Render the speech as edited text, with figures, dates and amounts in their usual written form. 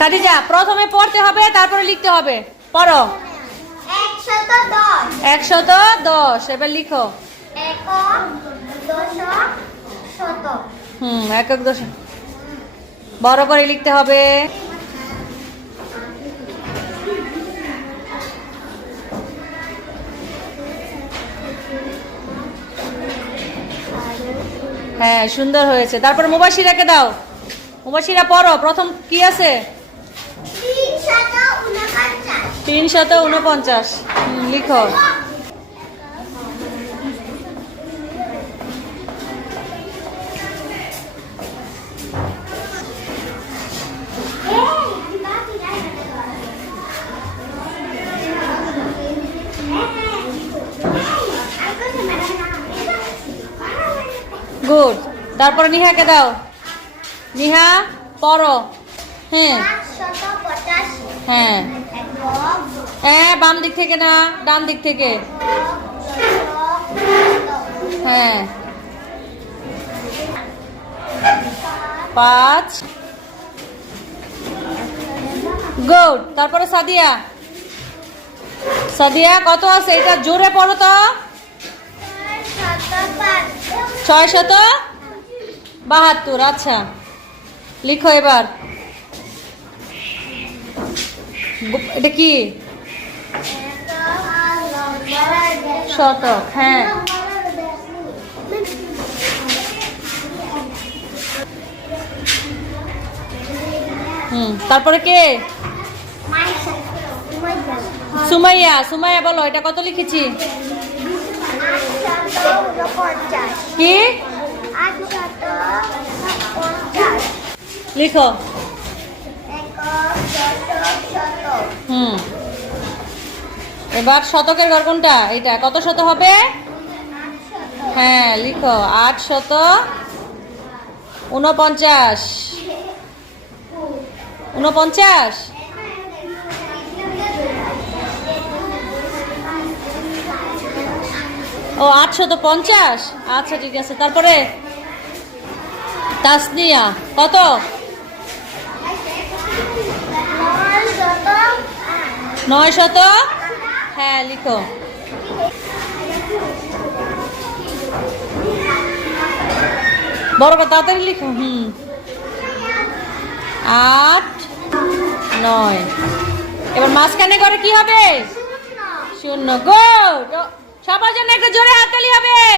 খাদিজা প্রথমে পড়তে হবে তারপরে লিখতে হবে। পড়ো। 110। এবার লিখো। একক দশক বড় করে লিখতে হবে। হ্যাঁ সুন্দর হয়েছে। তারপরে মুবাশিরাকে দাও। মুবাশিরা পড়ো, প্রথম কি আছে? 349। লিখো। গুড। তারপরে নিহাকে দাও। নিহা পড়ো। হ্যাঁ হ্যাঁ হ্যাঁ, বাম দিক থেকে না, ডান দিক থেকে। হ্যাঁ 5। গুড। তারপরে সাদিয়া। সাদিয়া কত আছে? এটা জোরে পড়ো তো। 672। আচ্ছা লিখো এবার। এটা কি? শতক। হ্যাঁ তারপরে কে? সুমাইয়া। সুমাইয়া বলো এটা কত লিখেছি? কি লিখো? এবার শতকের ঘর কোনটা? এটা কত শত হবে? হ্যাঁ লিখো। 849। 49। ও 850। আচ্ছা ঠিক আছে। তারপরে তাসনিয়া কত? 900। হ্যাঁ লিখো। বড় কথা তাড়াতাড়ি লিখো। 8 9। এবার মাঝখানে করে কি হবে? 0। গুড। সবার জন্য একটা জোরে হাততালি হবে।